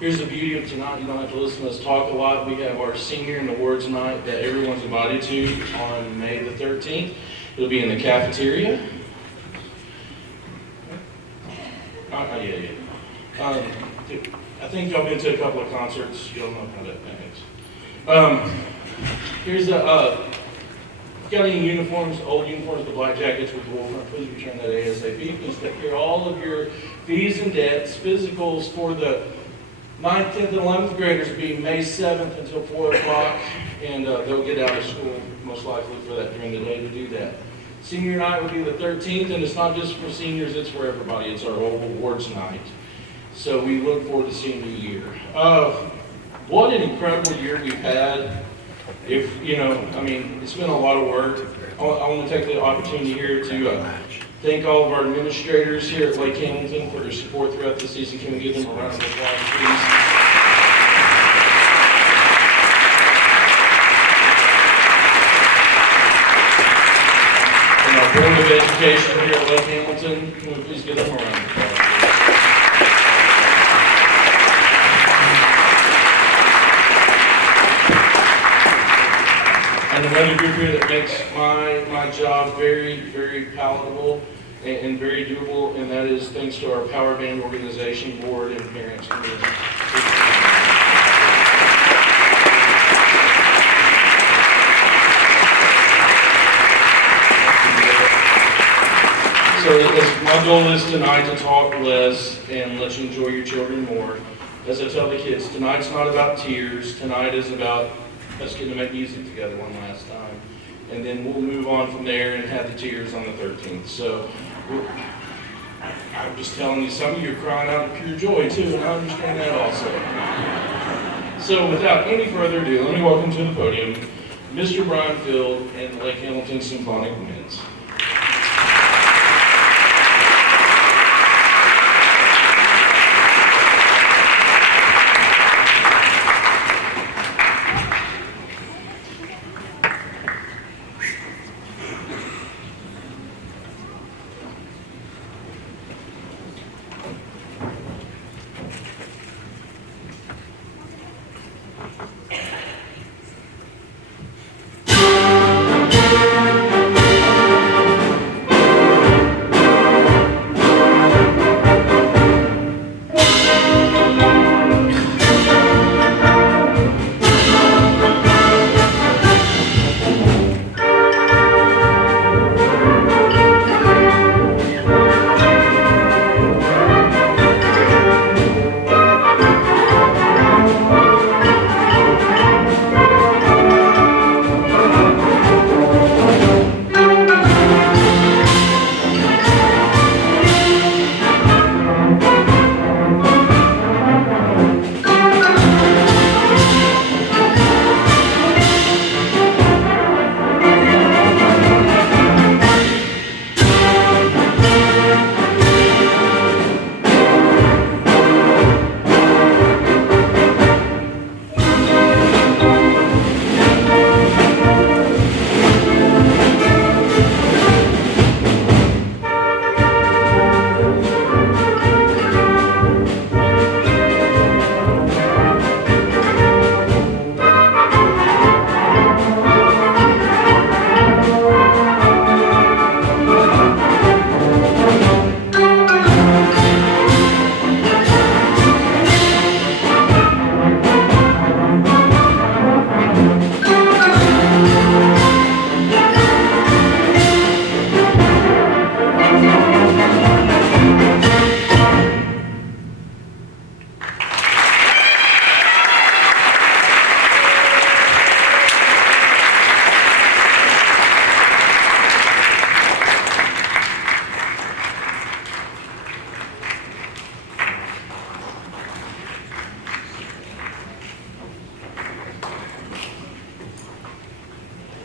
Here's the beauty of tonight. You don't have to listen to us talk a lot. We have our senior and awards night that everyone's invited to on May the 13th. It'll be in the cafeteria. Yeah. I think y'all been to a couple of concerts. Y'all know how that is. Here's the, got any uniforms, old uniforms, the black jackets with the wool front, please return that ASAP. Please take care of all of your fees and debts. Physicals for the 9th, 10th, and 11th graders will be May 7th until 4 o'clock, and they'll get out of school most likely for that during the day to do that. Senior night will be the 13th, and it's not just for seniors, it's for everybody. It's our whole awards night. So we look forward to seeing you year. What an incredible year we've had. It's been a lot of work. I want to take the opportunity here to thank all of our administrators here at Lake Hamilton for their support throughout the season. Can we give them a round of applause, please? And our Board of Education here at Lake Hamilton, can we please give them a round of applause? And another group here that makes my job very, very palatable and very doable, and that is thanks to our Power Band organization, board, and parents. So my goal is tonight to talk less and let you enjoy your children more. As I tell the kids, tonight's not about tears. Tonight is about us getting to make music together one last time. And then we'll move on from there and have the tears on the 13th. So I'm just telling you, some of you are crying out of pure joy too, and I understand that also. So without any further ado, let me welcome to the podium Mr. Brian Field and the Lake Hamilton Symphonic Winds.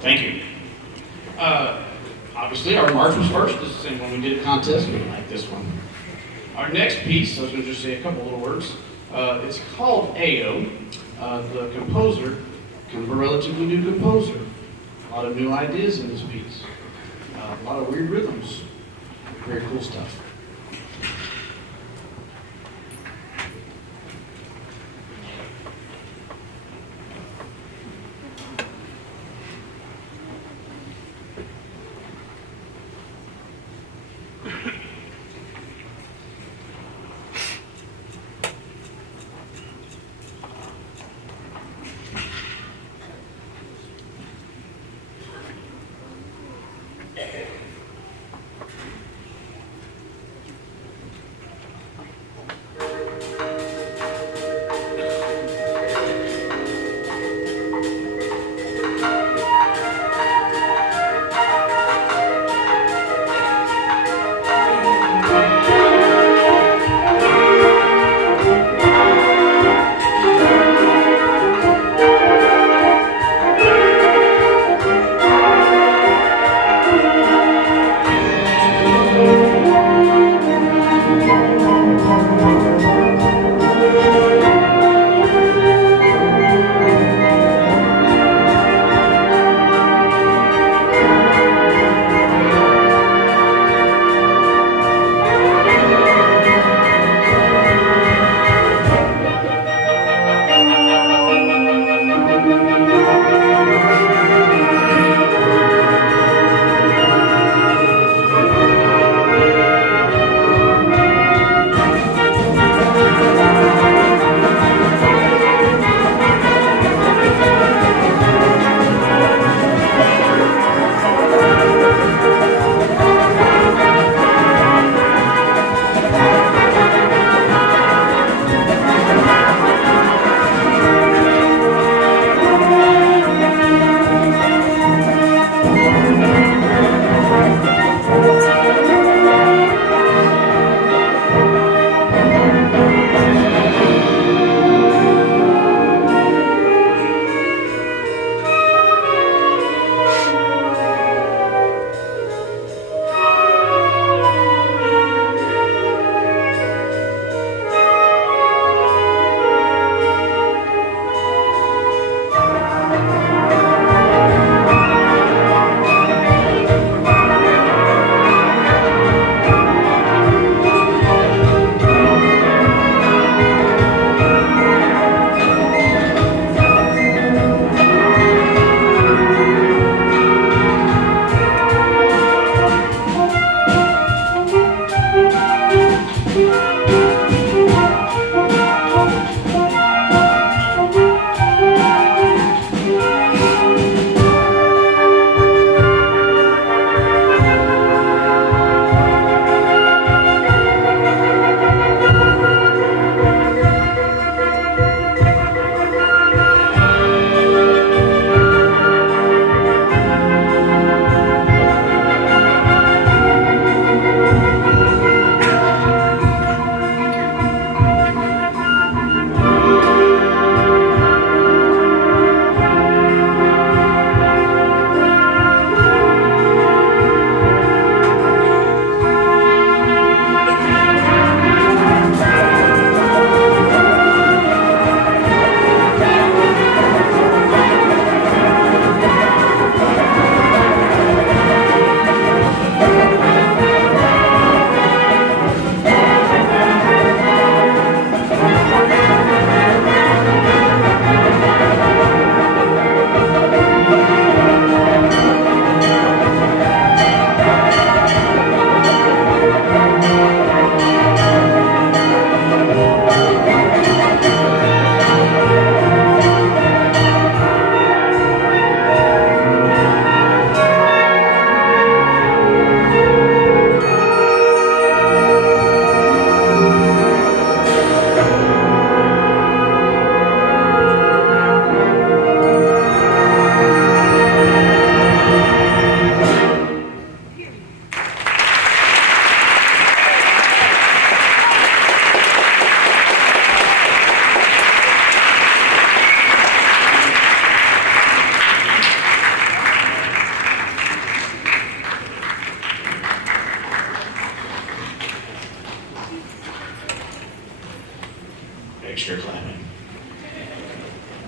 Thank you. Obviously, our march was first. This is the same one we did a contest. We like this one. Our next piece, I was going to just say a couple little words. It's called AO. The composer, kind of a relatively new composer. A lot of new ideas in this piece. A lot of weird rhythms. Very cool stuff.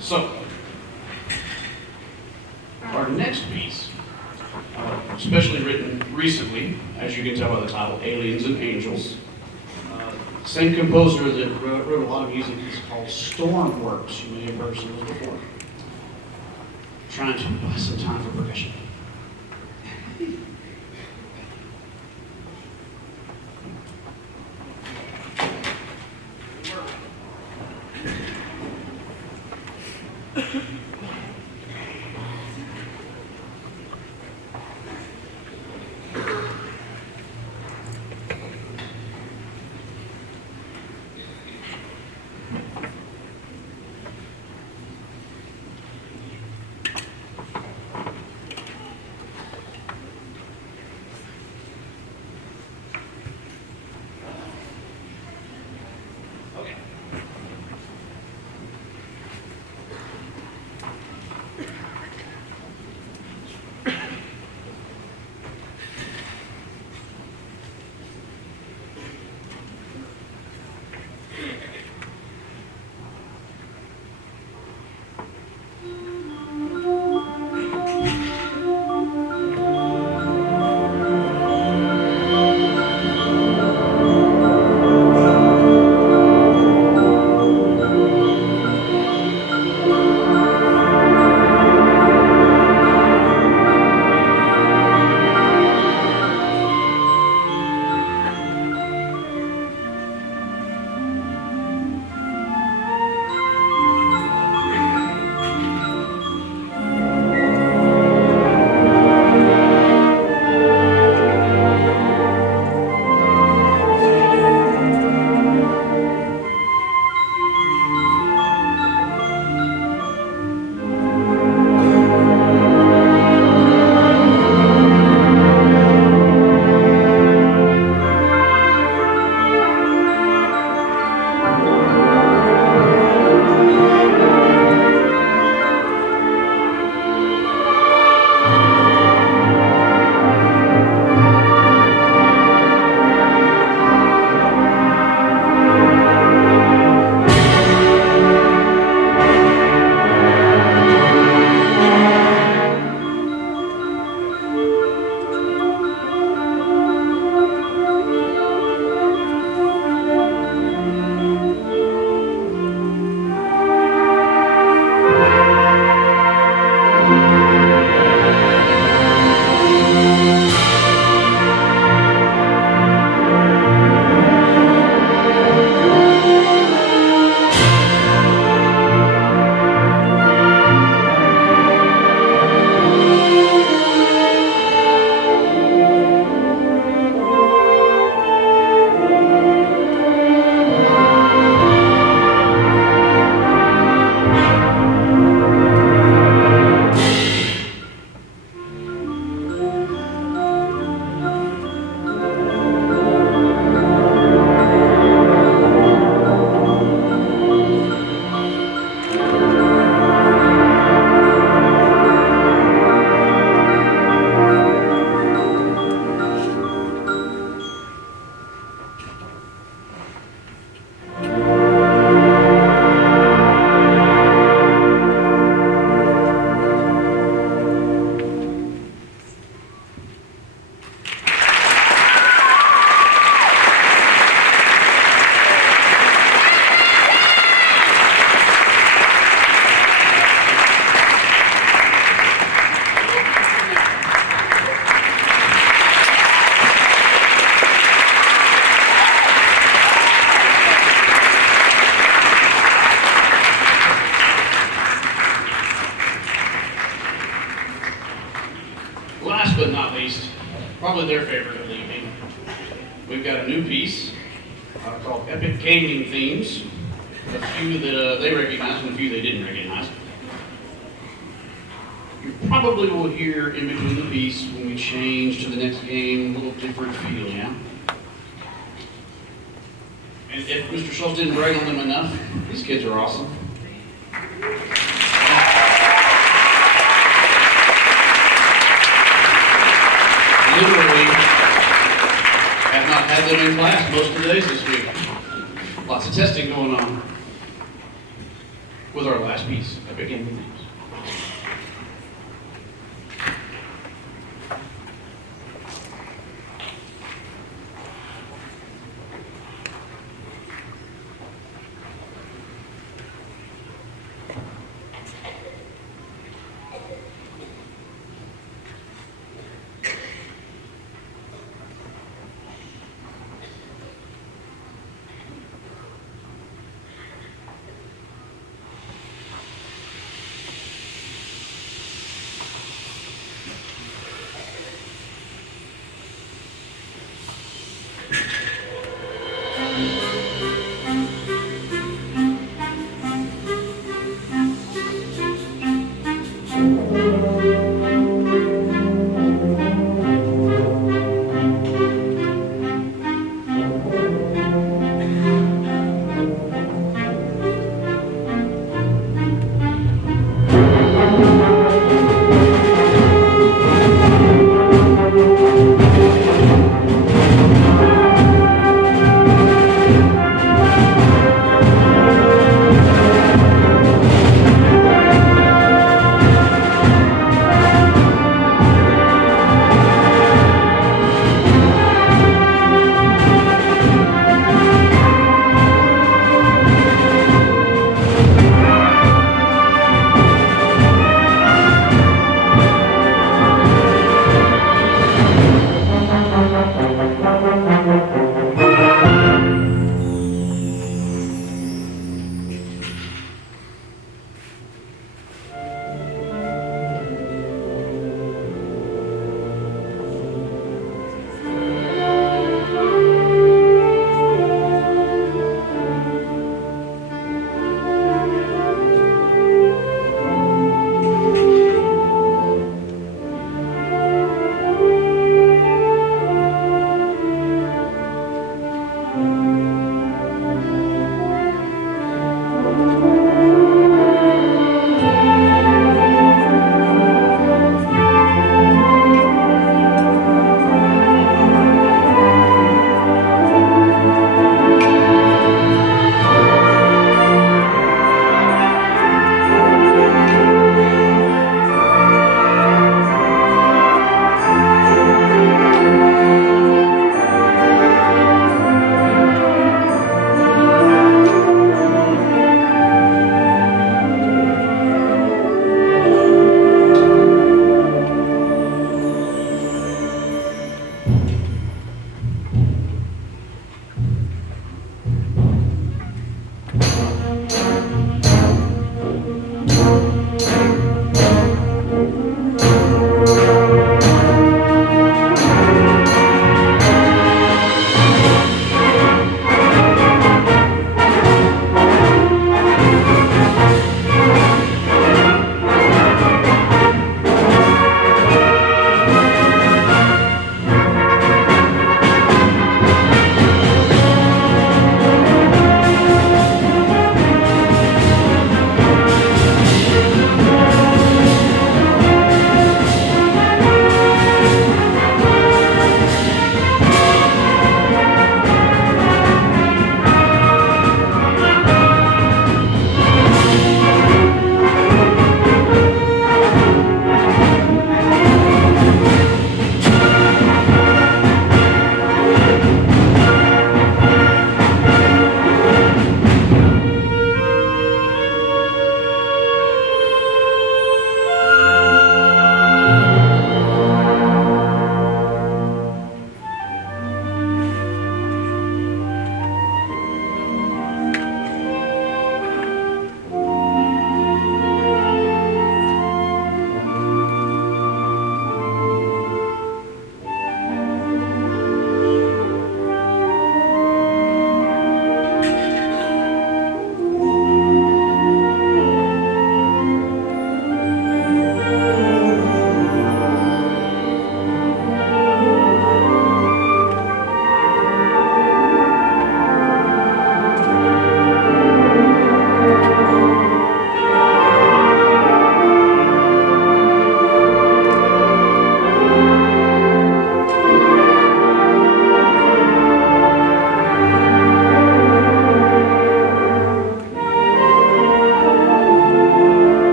So, our next piece, especially written recently, as you can tell by the title, Aliens and Angels. Same composer that wrote a lot of music is called Stormworks. You may have heard some of those before. Trying to buy some time for percussion. Last but not least, probably their favorite of the evening, we've got a new piece called Epic Gaming Themes. A few that they recognized and a few they didn't recognize. You probably will hear in between the piece when we change to the next game a little different feel, yeah? And if Mr. Schultz didn't brag on them enough, these kids are awesome. Literally have not had them in class most of the days this week. Lots of testing going on. with our last piece, Epic Ending Names.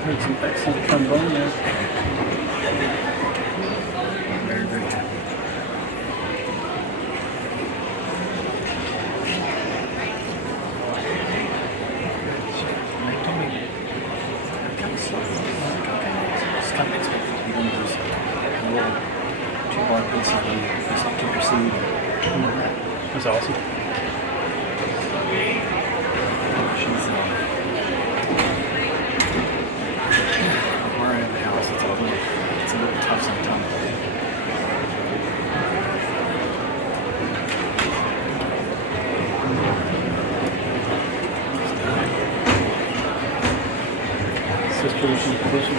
Heard some excellent trombone there. Very, very happy. I told me, I'm kind of slow. Just kind of expected to be one of those little two-bar pieces where you just have to proceed. That's awesome. She's where I am in the house, it's a little tough sometimes. Sister, position.